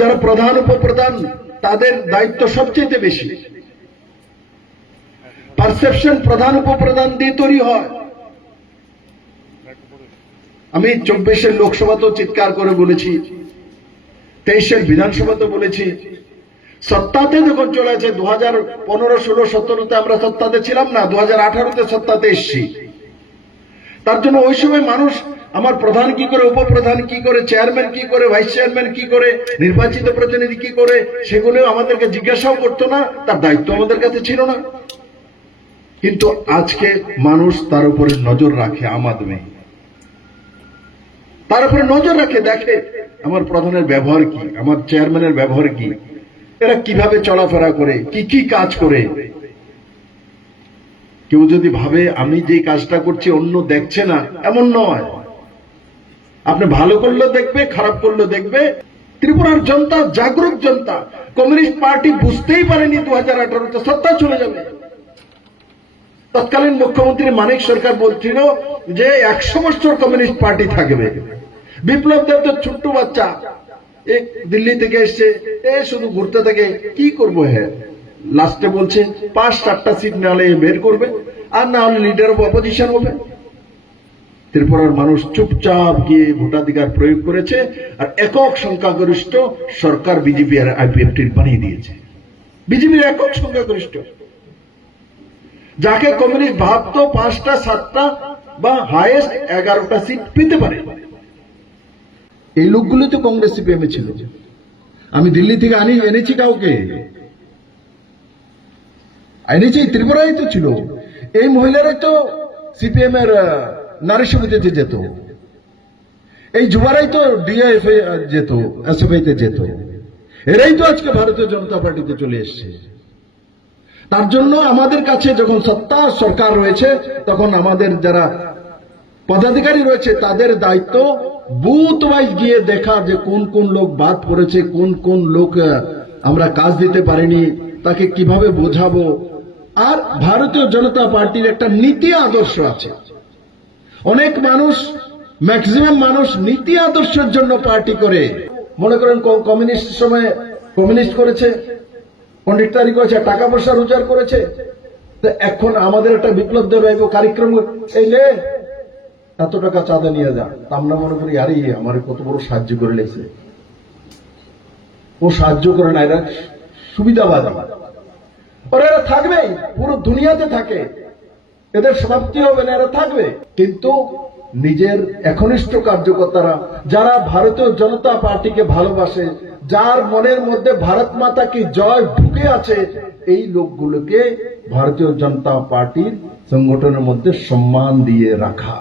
যারা প্রধান উপপ্রধান তাদের দায়িত্ব সবচেয়ে বেশি। পারসেপশন প্রধান উপপ্রধান দিয়ে তৈরি হয়। আমি 24-এর লোকসভাতেও চিৎকার করে বলেছি, 23-এর বিধানসভাতে বলেছি, সত্তাতে যখন চলেছে 2015, 16, 17-তে আমরা সত্তাতে ছিলাম না, 2018-তে সত্তাতে এসছি। তার জন্য ওই সময় মানুষ আমার প্রধান কি করে, উপপ্রধান কি করে, চেয়ারম্যান কি করে, ভাইস চেয়ারম্যান কি করে, নির্বাচিত প্রতিনিধি কি করে, সেগুলো আমাদেরকে জিজ্ঞাসাও করতো না, তার দায়িত্ব আমাদের কাছে ছিল না। কিন্তু আজকে মানুষ তার উপরে নজর রাখে, আমাদমে তার উপরে নজর রাখে, দেখে আমার প্রধানের ব্যবহার কি, আমার চেয়ারম্যানের ব্যবহার কি, এরা কিভাবে চলাফেরা করে, কি কি কাজ করে। কেউ যদি ভাবে আমি যে কাজটা করছি অন্য দেখছে না, এমন নয়। আপনি ভালো করলে দেখবে, খারাপ করলে দেখবে। ত্রিপুরার জনতা জাগরুক জনতা। কমিউনিস্ট পার্টি বুঝতেই পারেনি 2018-তে সত্তা চলে যাবে। তৎকালীন মুখ্যমন্ত্রী মানিক সরকার বলছিল যে 100 বছর কমিউনিস্ট পার্টি থাকবে। বিপ্লব দেব তো ছোট্ট বাচ্চা, এক দিল্লি থেকে এসছে, শুধু ঘুরতে থাকে, কি করবো। হ্যাঁ, লাস্টে বলছে 5-4টা সিট না হলে বের করবে, আর না হলে লিডার অফ অপোজিশন হবে। ত্রিপুরার মানুষ চুপচাপ গিয়ে ভোটাধিকার প্রয়োগ করেছে, আর একক সংখ্যাগরিষ্ঠ সরকার বিজেপি আর আইপিএফটির বানিয়ে দিয়েছে। বিজেপির একক সংখ্যাগরিষ্ঠ, যাকে কমিউনিস্ট ভাবতো 5টা 7টা বা হাইয়েস্ট 11টা সিট পেতে পারে। এই লোকগুলো তো কংগ্রেস সিপিএম ছিল। আমি দিল্লি থেকে এনেছি কাউকে, এনেছি, ত্রিপুরায় তো ছিল। এই মহিলারাই তো সিপিএম এর নারী সমিতিতে যেত, এই যুবারাই তো ডিআইএফ যেত, এসএফআইতে যেত। এরাই তো আজকে ভারতীয় জনতা পার্টিতে চলে এসছে। তার জন্য আমাদের কাছে যখন সত্তা সরকার রয়েছে, তখন আমাদের যারা পদাধিকারী রয়েছে তাদের দায়িত্ব বুথ ওয়াইজ গিয়ে দেখা যে কোন কোন লোক বাদ পড়েছে, কোন কোন লোক আমরা কাজ দিতে পারিনি, তাকে কিভাবে বোঝাবো। আর ভারতীয় জনতা পার্টির একটা নীতি আদর্শ আছে। অনেক মানুষ, ম্যাক্সিমাম মানুষ নীতি আদর্শের জন্য পার্টি করে। মনে করেন কমিউনিস্ট সময় কমিউনিস্ট করেছে, পণ্ডিততারি করেছে, টাকা পয়সা রোজগার করেছে। এখন আমাদের একটা বিপ্লব দেবে কার্যক্রম, এই লে এত টাকা চাঁদা নিয়ে যা। আমরা মনে করি আরে আমার কত বড় সাহায্য করে লেগেছে। ও সাহায্য করে না, এরা সুবিধাবাদী। ওরা এরা থাকবে, পুরো দুনিয়াতে থাকে, এদের সমাপ্তি হবে না, এরা থাকবে। কিন্তু নিজের একনিষ্ঠ কার্যকর্তারা যারা ভারতীয় জনতা পার্টিকে ভালোবাসে, যার মনের মধ্যে ভারত মাতা কি জয় ঢুকে আছে, এই লোকগুলোকে ভারতীয় জনতা পার্টির সংগঠনের মধ্যে সম্মান দিয়ে রাখা।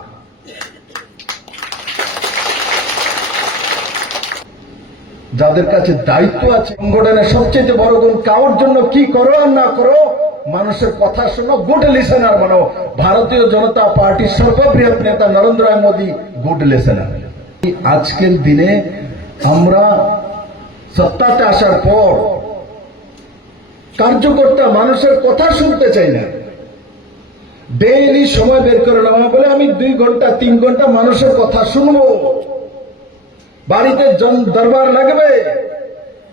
যাদের কাছে দায়িত্ব আছে, সংগঠনের সবচেয়ে বড় গুণ, কারোর জন্য কি করো আর না করো, মানুষের কথা শোনো, গুড লিসেনার বনো। ভারতীয় জনতা পার্টির সর্ববৃহৎ নেতা নরেন্দ্র মোদী গুড লিসেনার। আজকের দিনে আমরা সত্তাতে আসার পর কার্যকর্তা মানুষের কথা শুনতে চাই না। ডেইলি সময় বের করে নেওয়া বলে আমি 2 ঘন্টা 3 ঘন্টা মানুষের কথা শুনবো। বাড়িতে দরবার লাগবে,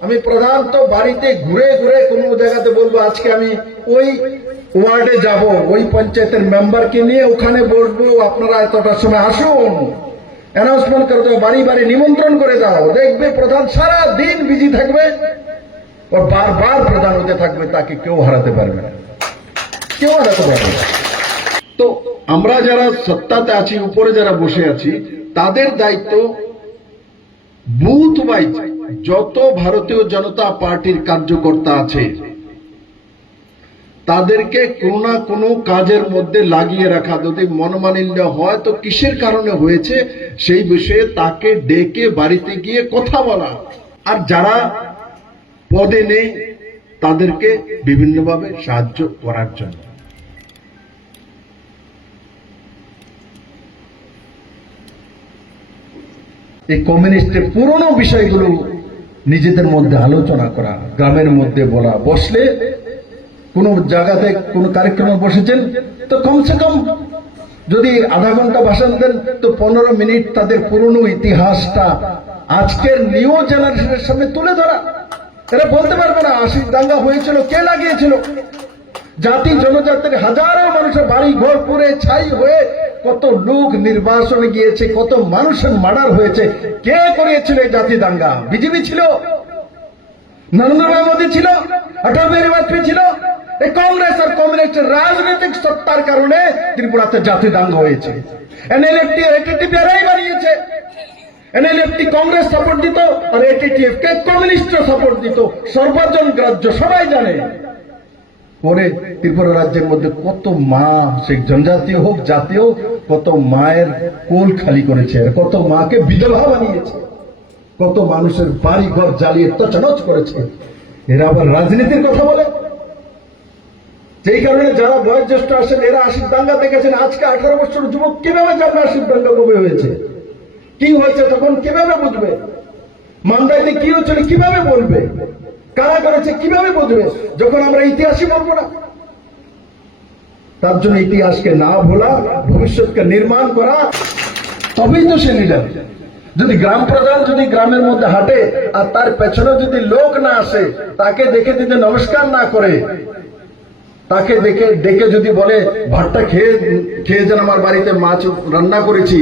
আমি প্রধান তো বাড়িতে ঘুরে ঘুরে কোন জায়গাতে বলবো আজকে আমি ওই ওয়ার্ডে যাব, ওই পঞ্চায়েতের মেম্বারকে নিয়ে ওখানে বসবো, আপনারা এতটার সময় আসুন, অ্যানাউন্সমেন্ট করে দাও, বাড়ি বাড়ি নিমন্ত্রণ করে দাও। দেখবে প্রধান সারা দিন বিজি থাকবে, ও বারবার প্রধান হতে থাকবে, তাকে কেউ হারাতে পারবে না, কেউ হারাতে পারবে না। তো আমরা যারা সত্তাতে আছি, উপরে যারা বসে আছি, তাদের দায়িত্ব বুথ ওয়াইজ যত ভারতীয় জনতা পার্টির কার্যকর্তা আছে তাদেরকে কোনো না কোনো কাজের মধ্যে লাগিয়ে রাখা। যদি মনোমালিন্য হয় তো কিসের কারণে হয়েছে সেই বিষয়ে তাকে ডেকে বাড়িতে গিয়ে কথা বলা। আর যারা পদে নেই তাদেরকে বিভিন্নভাবে সাহায্য করার জন্য। এই কমিউনিস্টের পুরনো বিষয়গুলো নিজেদের মধ্যে আলোচনা করা, গ্রামের মধ্যে বলা। বসলে কোন জায়গাতে কোন কার্যক্রমে বসেছেন তো কমসে কম যদি আধা ঘন্টা ভাষণ দেন তো 15 মিনিট তাদের পুরনো ইতিহাসটা আজকের নিউ জেনারেশনের সামনে তুলে ধরা। এরা বলতে পারবে না 80 দাঙ্গা হয়েছিল, কে লাগিয়েছিল। জাতি জনজাতির হাজারো মানুষের বাড়ি ঘর পুড়ে ছাই হয়ে কত লোক নির্বাসনে গিয়েছে, কত মানুষের মার্ডার হয়েছে। কে করিয়েছিল এই জাতি দাঙ্গা? বিজেপি ছিল, নরেন্দ্র মোদী ছিল, অটল বিহারী বাজপেয়ী ছিল। এই কংগ্রেস আর কমিউনিস্টের রাজনৈতিক সত্তার কারণে ত্রিপুরাতে জাতি দাঙ্গা হয়েছে। এনএলএফটি আর এটিটিপি এরাই বানিয়েছে। এনএলএফটি কংগ্রেস সাপোর্ট দিত আর এটিটিএফ কে কমিউনিস্ট সাপোর্ট দিত। সর্বজন গ্রাহ্য, সবাই জানে। পরে ত্রিপুরা রাজ্যের মধ্যে কত মা, সে জনজাতীয় হোক জাতীয়, কত মায়ের কোল খালি করেছে, কত মাকে বিধবা বানিয়েছে, কত মানুষের বাড়ি ঘর জ্বালিয়ে তছনছ করেছে। এরা আবার রাজনীতির কথা বলে। যেই কারণে যারা বয়োজ্যেষ্ঠ আসেন এরা 80 দাঙ্গা দেখেছেন। আজকে 18 বছর যুবক কিভাবে জানবে 80 দাঙ্গা কবে হয়েছে, কি হয়েছে, তখন কিভাবে বুঝবে? মান্দাইতে কি হচ্ছিল কিভাবে বলবে? কারা করেছে কিভাবে বুঝবে যখন আমরা ইতিহাসই বলবো না? তার জন্য ইতিহাসকে না ভোলা, ভবিষ্যৎকে নির্মাণ করা, তবেই তো সে লিডার। যদি গ্রাম প্রধান যদি গ্রামের মধ্যে হাঁটে আর তার পেছনে যদি লোক না আসে, তাকে দেখে যদি নমস্কার না করে, তাকে ডেকে যদি বলে ভাতটা খেয়ে যেন আমার বাড়িতে মাছ রান্না করেছি,